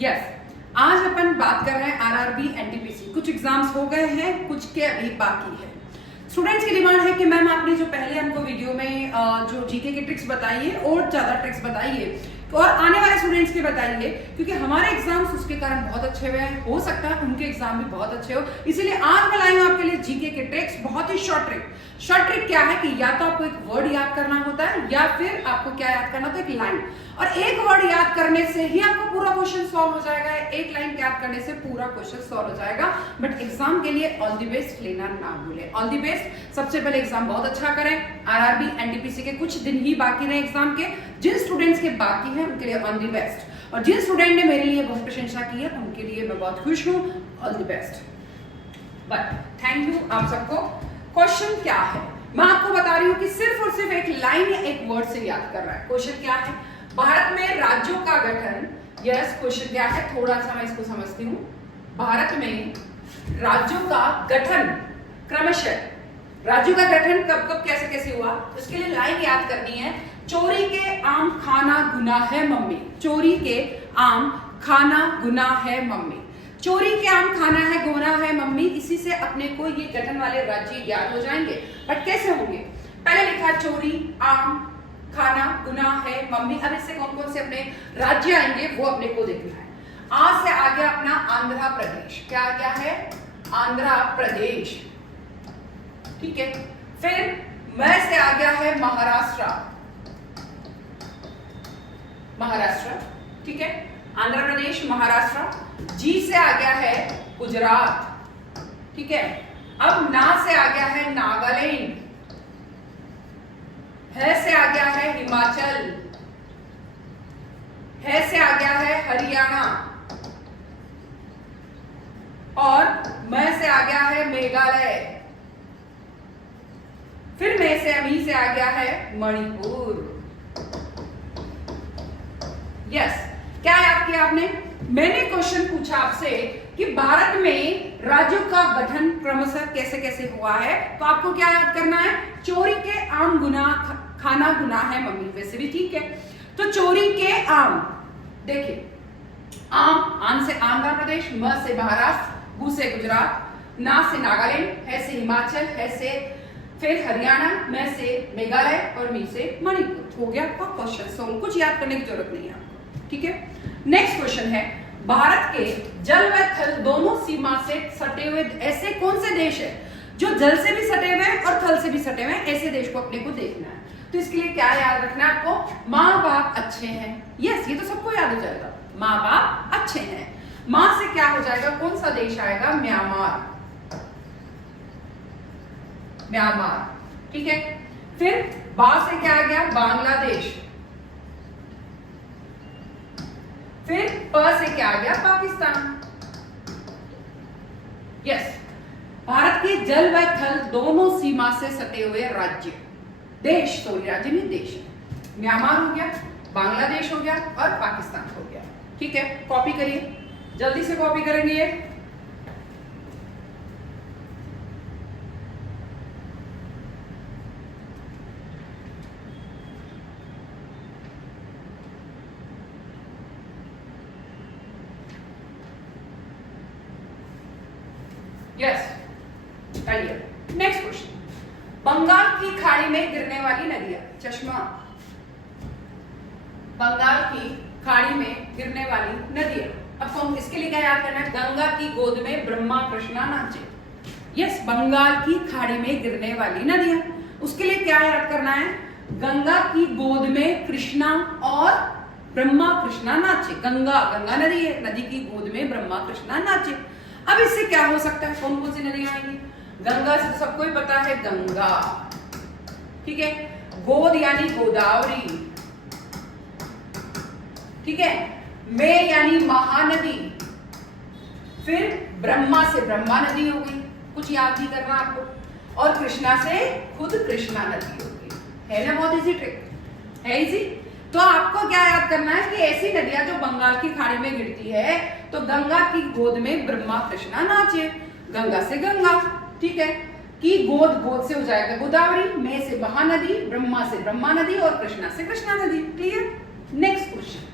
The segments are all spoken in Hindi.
यस, आज अपन बात कर रहे हैं आरआरबी एनटीपीसी। कुछ एग्जाम्स हो गए हैं, कुछ के अभी बाकी है। स्टूडेंट्स की डिमांड है कि मैम आपने जो पहले हमको वीडियो में जो जीके की ट्रिक्स बताई है और ज्यादा ट्रिक्स बताइए और आने वाले स्टूडेंट्स के बताइए, क्योंकि हमारे एग्जाम्स उसके कारण बहुत अच्छे हुए हैं, हो सकता है उनके एग्जाम भी बहुत अच्छे हो। इसीलिए आज मैं लाई हूं आपके लिए जीके के ट्रिक्स, बहुत ही शॉर्ट ट्रिक। शॉर्ट ट्रिक क्या है कि या तो आपको एक वर्ड याद करना होता है या फिर आपको क्या याद करना होता है, एक लाइन। और एक वर्ड याद करने से ही आपको पूरा क्वेश्चन सॉल्व हो जाएगा, एक लाइन याद करने से पूरा क्वेश्चन सॉल्व हो जाएगा। बट एग्जाम के लिए ऑल द बेस्ट लेना ना भूलें। All the best. सबसे पहले एग्जाम बहुत अच्छा करें। आरआरबी एनटीपीसी के कुछ दिन ही बाकी रहे एग्जाम के। जिन स्टूडेंट्स के बाकी हैं उनके लिए ऑल द बेस्ट, और जिन स्टूडेंट ने मेरे लिए बहुत प्रशंसा की है उनके लिए मैं बहुत खुश हूं। All the best. But thank you आप सबको। क्वेश्चन क्या है मैं आपको बता रही हूं कि सिर्फ और सिर्फ एक लाइन या एक वर्ड से याद कर रहा है। क्वेश्चन क्या है, भारत में राज्यों का गठन। यस, क्वेश्चन क्या है, थोड़ा सा मैं इसको समझती हूँ। भारत में राज्यों का गठन क्रमशः, राज्यों का गठन कब कब कैसे कैसे हुआ, उसके लिए लाइन याद करनी है। चोरी के आम खाना गुनाह है मम्मी। चोरी के आम खाना गुनाह है मम्मी। चोरी के आम खाना है गुनाह है मम्मी। इसी से अपने को ये गठन वाले राज्य याद हो जाएंगे। बट कैसे होंगे, पहले लिखा चोरी आम खाना गुनाह है मम्मी। अब इससे कौन कौन से अपने राज्य आएंगे वो अपने को देखना है। आज से आ गया अपना आंध्र प्रदेश। क्या आ गया है, आंध्र प्रदेश। ठीक है। फिर मैं से आ गया है महाराष्ट्र। महाराष्ट्र, ठीक है, आंध्र प्रदेश महाराष्ट्र। जी से आ गया है गुजरात। ठीक है। अब ना से आ गया है नागालैंड। है से आ गया है हिमाचल। है से आ गया है हरियाणा। और मैं से आ गया है मेघालय। फिर मैं से मी से आ गया है मणिपुर। यस, क्या याद किया आपने? मैंने क्वेश्चन पूछा आपसे कि भारत में राज्यों का गठन क्रमशः कैसे कैसे हुआ है, तो आपको क्या याद करना है, चोरी के आम गुनाह खाना गुनाह है मम्मी। वैसे भी ठीक है। तो चोरी के आम, देखिए आम से आंध्र प्रदेश, म से महाराष्ट्र, गु से गुजरात, ना से नागालैंड, है से हिमाचल, है से फिर हरियाणा, मैं से मेघालय और मी से मणिपुर। हो गया आपका क्वेश्चन सॉल्व। कुछ याद करने की जरूरत नहीं है आपको। ठीक है। नेक्स्ट क्वेश्चन है, भारत के जल व थल दोनों सीमा से सटे हुए ऐसे कौन से देश है जो जल से भी सटे हुए हैं और थल से भी सटे हुए हैं, ऐसे देश को अपने को देखना है। तो इसके लिए क्या याद रखना है आपको, माँ बाप अच्छे हैं। यस, ये तो सबको याद हो जाएगा, माँ बाप अच्छे हैं। माँ से क्या हो जाएगा, कौन सा देश आएगा, म्यांमार। म्यांमार, ठीक है। फिर बा से क्या आ गया, बांग्लादेश। फिर प से क्या आ गया, पाकिस्तान। यस, भारत के जल व थल दोनों सीमा से सटे हुए राज्य, देश, सॉरी राज्य नहीं देश, म्यांमार हो गया, बांग्लादेश हो गया और पाकिस्तान हो गया। ठीक है, कॉपी करिए, जल्दी से कॉपी करेंगे ये। यस, चलिए नेक्स्ट क्वेश्चन, बंगाल की खाड़ी में गिरने वाली नदियां। चश्मा, बंगाल की खाड़ी में गिरने वाली नदियां। अब कौन, इसके लिए क्या याद करना है, गंगा की गोद में ब्रह्मा कृष्णा नाचे। यस, बंगाल की खाड़ी में गिरने वाली नदियां, उसके लिए क्या याद करना है, गंगा की गोद में कृष्णा और ब्रह्मा कृष्णा नाचे। गंगा, गंगा नदी है, नदी की गोद में ब्रह्मा कृष्णा नाचे। अब इससे क्या हो सकता है, कौन कौन सी नदियां आएंगी, गंगा से तो सबको ही पता है गंगा। ठीक है। गोद यानी गोदावरी। ठीक है। में यानी महानदी। फिर ब्रह्मा से ब्रह्मा नदी हो गई, कुछ याद नहीं करना आपको। और कृष्णा से खुद कृष्णा नदी हो गई। है ना बहुत इजी ट्रिक, है इजी। तो आपको क्या याद करना है कि ऐसी नदियां जो बंगाल की खाड़ी में गिरती है, तो गंगा की गोद में ब्रह्मा कृष्णा नाचे। गंगा से गंगा, ठीक है, की गोद, गोद से हो जाएगा गोदावरी, में से महानदी, ब्रह्मा से ब्रह्मा नदी और कृष्णा से कृष्णा नदी। क्लियर। नेक्स्ट क्वेश्चन,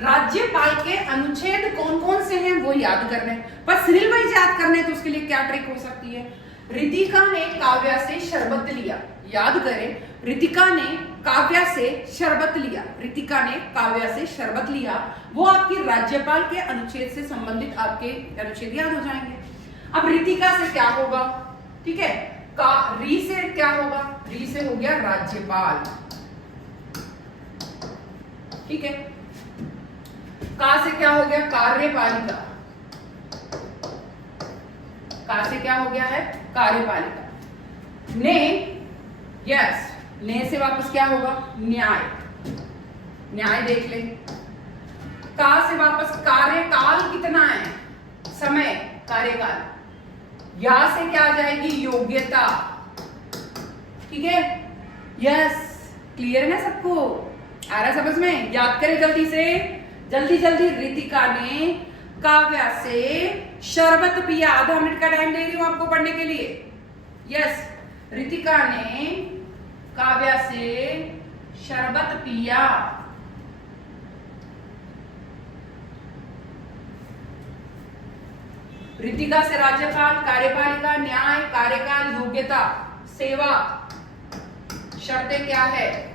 राज्यपाल के अनुच्छेद कौन से हैं वो याद करने, पर सीरियल वाइज याद करने तो उसके लिए क्या ट्रिक हो सकती है? रितिका ने काव्या से शरबत लिया, याद करें, रितिका ने काव्या से शरबत लिया, रितिका ने काव्या से शरबत लिया, वो आपकी राज्यपाल के अनुच्छेद से संबंधित आपके अनुच्छेद याद हो जाएंगे। अब रितिका से क्या होगा, ठीक है, का री से क्या होगा, री से हो गया राज्यपाल, ठीक है, का से क्या हो गया कार्यपालिका, का से क्या हो गया है कार्यपालिका, ने, यस, ने से वापस क्या होगा न्याय, न्याय देख ले, का से वापस कार्यकाल कितना है समय कार्यकाल, या से क्या आ जाएगी योग्यता, ठीक है, यस, क्लियर है ना सबको, आ रहा समझ में? याद करें जल्दी से, जल्दी जल्दी। रितिका ने काव्या से शरबत पिया, आधा मिनट का टाइम दे रही हूं आपको पढ़ने के लिए, यस, रितिका ने काव्या से शरबत पिया, रितिका से राज्यपाल, कार्यपालिका, न्याय, कार्यकाल, योग्यता, सेवा, शर्तें क्या है,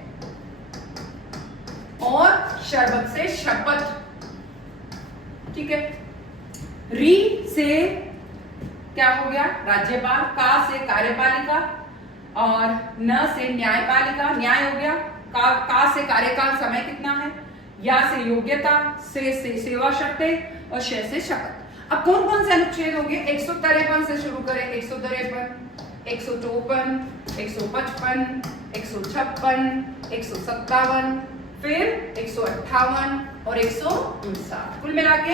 और शरबत से शपथ, ठीक है। री से क्या हो गया राज्यपाल, का से कार्यपालिका, और न से न्यायपालिका, न्याय हो गया, का से कार्यकाल समय कितना है, या से योग्यता, से सेवा शर्तें, और श से शपथ। अब कौन कौन से अनुच्छेद हो गए? 153 से शुरू करें, 153, 154, 155, 156, 157, फिर 158 और 159। कुल मिला के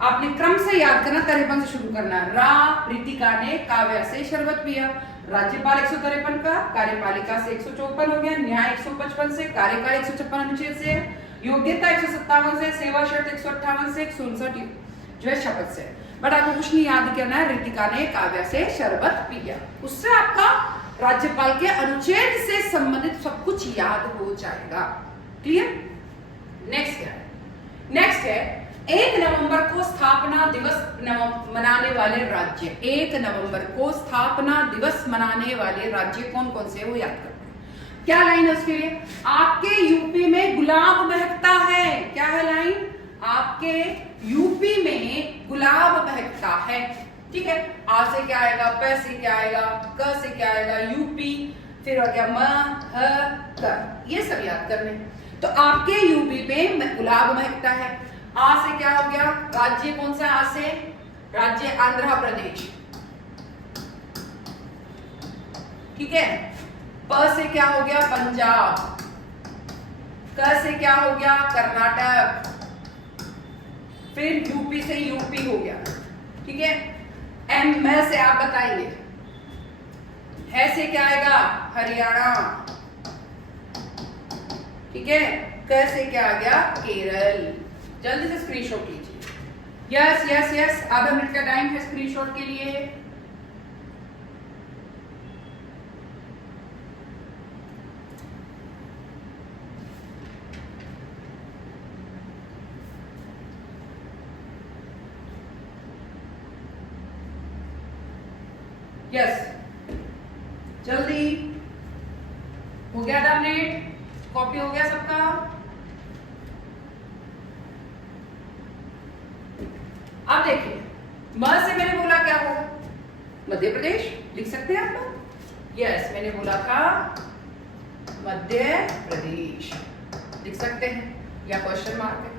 आपने क्रम से याद करना, 53 से शुरू करना। रितिका ने काव्या से शरबत पिया, राज्यपाल 153 का, कार्यपालिका से 154 हो गया, न्याय 155 से, कार्यकाल 156 अनुच्छेद से, योग्यता 157 से, सेवा शर्त 158 से, 159 जो है शपथ से। बट आपको कुछ नहीं याद करना है, रितिका ने काव्या से शरबत पिया, उससे आपका राज्यपाल के अनुच्छेद से संबंधित सब कुछ याद हो जाएगा। क्लियर? नेक्स्ट क्या है? नेक्स्ट है 1 नवंबर को स्थापना दिवस मनाने वाले राज्य। 1 नवंबर को स्थापना दिवस मनाने वाले राज्य कौन कौन से, वो याद करते हैं। क्या लाइन है उसके लिए? आपके यूपी में गुलाब महकता है। क्या है लाइन? आपके यूपी में गुलाब महकता है, ठीक है। आ से क्या आएगा, प से क्या आएगा, क से क्या आएगा, यूपी, फिर हो गया म, ह, क, ये सब याद करने। तो आपके यूपी पे गुलाब महकता है। आ से क्या हो गया, राज्य कौन सा? आ से राज्य आंध्र प्रदेश, ठीक है। प से क्या हो गया, पंजाब। क से क्या हो गया, कर्नाटक। फिर यूपी से यूपी हो गया, ठीक है। एम में से आप बताइए, है से क्या आएगा, हरियाणा, ठीक है। क से क्या आ गया, केरल। जल्दी से स्क्रीनशॉट लीजिए। यस यस यस, आधा मिनट का टाइम है स्क्रीनशॉट के लिए। यस, जल्दी हो गया, आधा मिनट, कॉपी हो गया सबका। अब देखिए, म से मैंने बोला क्या होगा, मध्य प्रदेश, लिख सकते हैं आप लोग। यस, मैंने बोला था मध्य प्रदेश, लिख सकते हैं, या क्वेश्चन मार्क है।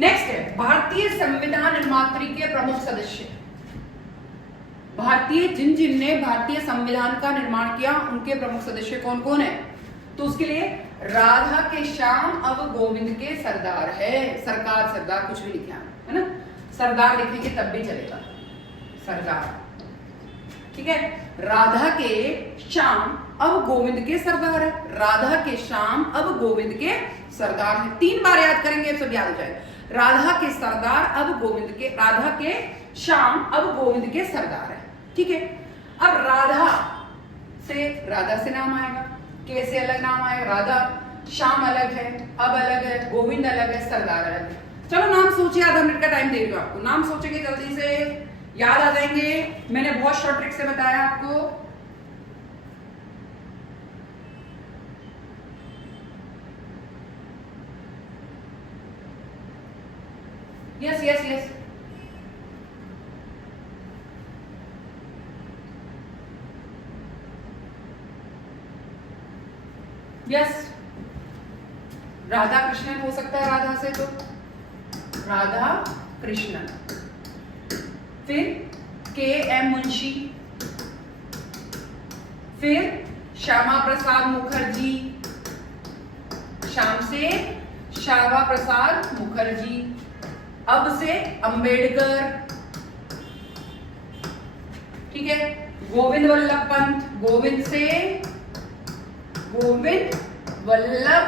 नेक्स्ट है भारतीय संविधान निर्मात्री के प्रमुख सदस्य। भारतीय जिन ने भारतीय संविधान का निर्माण किया, उनके प्रमुख सदस्य कौन कौन है? तो उसके लिए राधा के श्याम अब गोविंद के सरदार है। सरकार, सरदार कुछ भी लिखे है ना, सरदार लिखेंगे तब भी चलेगा, सरदार, ठीक है। राधा के श्याम अब गोविंद के सरदार है। राधा के श्याम अब गोविंद के सरदार है। 3 बार याद करेंगे, सब याद हो जाएगा। राधा के सरदार अब गोविंद के, राधा के श्याम अब गोविंद के सरदार है, ठीक है। अब राधा से नाम आएगा, के से अलग नाम आएगा, राधा, श्याम अलग है, अब अलग है, गोविंद अलग है, सरदार अलग है। चलो नाम सोचिए, आधा मिनट का टाइम दे रही हूँ आपको, नाम सोचेंगे जल्दी से याद आ जाएंगे। मैंने बहुत शॉर्ट ट्रिक से बताया आपको। Yes yes yes, yes, Radha Krishnan हो सकता है, राधा से तो राधा कृष्णन। फिर के एम मुंशी, फिर श्यामा प्रसाद मुखर्जी, शाम से श्यामा प्रसाद मुखर्जी, अब से अंबेडकर, ठीक है। गोविंद वल्लभ पंत, गोविंद से गोविंद वल्लभ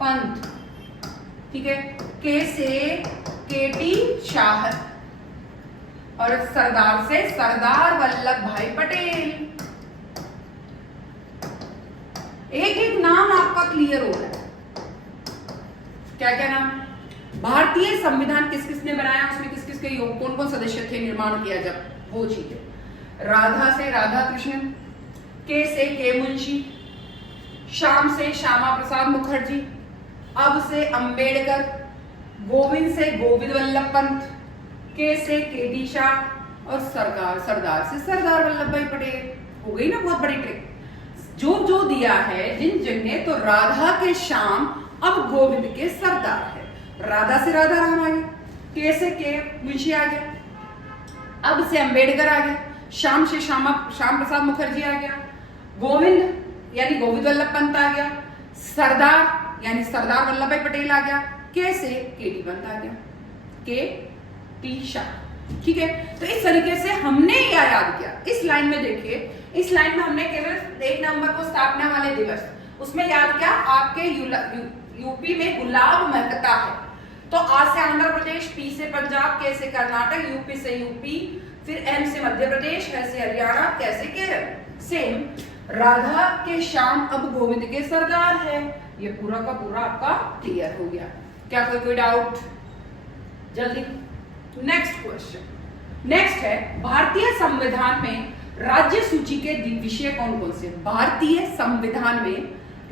पंत, ठीक है। के से केटी शाह, और सरदार से सरदार वल्लभ भाई पटेल। एक एक नाम आपका क्लियर हो रहा है। क्या क्या नाम? भारतीय संविधान किस किसने बनाया, उसमें किस किस के योग, कौन कौन सदस्य थे निर्माण किया जब, वो चीजें। राधा से राधा कृष्णन, के से के मुंशी, श्याम से श्यामा प्रसाद मुखर्जी, अब से अंबेडकर, गोविंद से गोविंद वल्लभ पंत, के से केडी शाह, और सरदार से सरदार वल्लभ भाई पटेल। हो गई ना बहुत बड़ी ट्रिक। जो जो दिया है जिन जिन ने, तो राधा के श्याम अब गोविंद के सरदार है, राधा से राधा राम आ गया, के से के मुंशी आ गया, अब से अंबेडकर आ गया, श्याम से श्याम प्रसाद मुखर्जी आ गया, गोविंद यानी गोविंद वल्लभ पंत आ गया, सरदार यानी सरदार वल्लभ भाई पटेल आ गया, के से केडी पंत आ गया, के टी शाह, ठीक है। तो इस तरीके से हमने यह याद किया। इस लाइन में देखिए, इस लाइन में हमने केवल 1 नवंबर को स्थापना वाले दिवस, उसमें याद किया आपके यूपी में गुलाब महकता है, तो आ से आंध्र प्रदेश, पी से पंजाब, के से कर्नाटक, यूपी से यूपी, फिर एम से मध्य प्रदेश, है से हरियाणा, कैसे केरल। सेम राधा के श्याम अब गोविंद के सरदार है। ये पूरा का पूरा आपका क्लियर हो गया। क्या कोई डाउट? जल्दी नेक्स्ट क्वेश्चन। नेक्स्ट है, भारतीय संविधान में राज्य सूची के विषय कौन कौन से? भारतीय संविधान में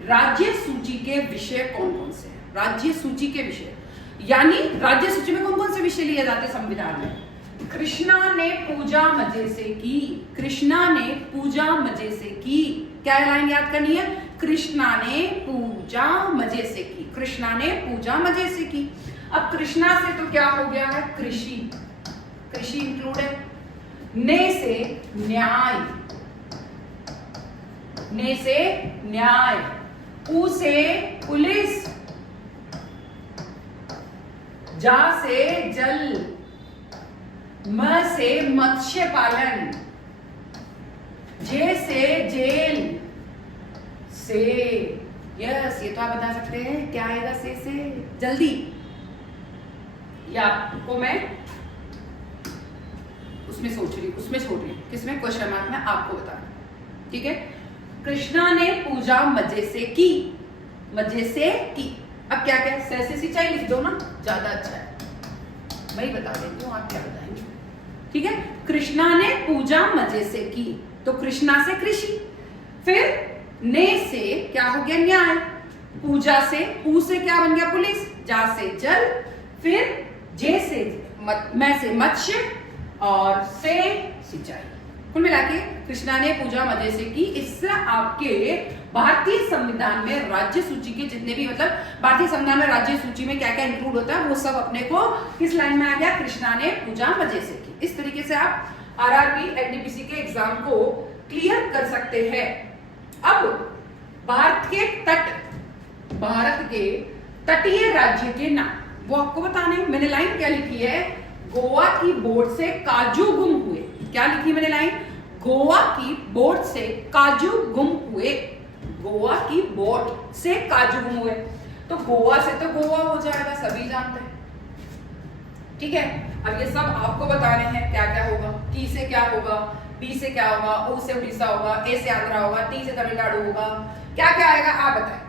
राज्य सूची के विषय कौन कौन से? राज्य सूची के विषय यानी राज्य सूची में कौन कौन से विषय लिए जाते हैं संविधान में? कृष्णा ने पूजा मजे से की, कृष्णा ने पूजा मजे से की। क्या लाइन याद करनी है? कृष्णा ने पूजा मजे से की, कृष्णा ने पूजा मजे से की। अब कृष्णा से तो क्या हो गया है? कृषि, कृषि इंक्लूड है। ने से न्याय, ने से न्याय, पू से पुलिस, जा से जल, म से मत्स्य पालन, जे से जेल, से यस, ये तो आप बता सकते हैं क्या आएगा से जल्दी, या को मैं उसमें सोच रही हूं, उसमें छोड़ रही हूं, किसमें? क्वेश्चन मार्क में आपको बताना, ठीक है। कृष्णा ने पूजा मजे से की, मजे से की। अब क्या क्या? से सिंचाई लिख दो ना, ज्यादा अच्छा है, मैं ही बता देती हूँ, आप क्या बताएंगे, ठीक है। कृष्णा ने पूजा मजे से की, तो कृष्णा से कृषि। फिर ने से क्या हो गया? न्याय। पूजा से, पू से क्या बन गया? पुलिस। जा से जल, फिर जे से मैं से मत्स्य, और से सिंचाई। कुल मिला के कृष्णा ने पूजा मजे से की। इससे आपके भारतीय संविधान में राज्य सूची के जितने भी, मतलब भारतीय संविधान में राज्य सूची में क्या क्या इंक्लूड होता है, वो सब अपने को किस लाइन में आ गया? कृष्णा ने पूजा मजे से की। इस तरीके से आप आरआरबी एनटीपीसी के एग्जाम को क्लियर कर सकते हैं। अब भारत के तटीय राज्य के नाम वो आपको बताने। मैंने लाइन क्या लिखी है? गोवा की बोट से काजू गुम हुए। क्या लिखी मैंने लाइन? गोवा की बोट से काजू गुम हुए, गोवा की बोट से काजू गुम हुए। तो गोवा से तो गोवा हो जाएगा, सभी जानते हैं, ठीक है। अब ये सब आपको बताने हैं क्या क्या होगा। टी से क्या होगा, बी से क्या होगा, ओ से उड़ीसा होगा, ए से आंध्रा होगा, टी से तमिलनाडु होगा, क्या क्या आएगा आप बताएं।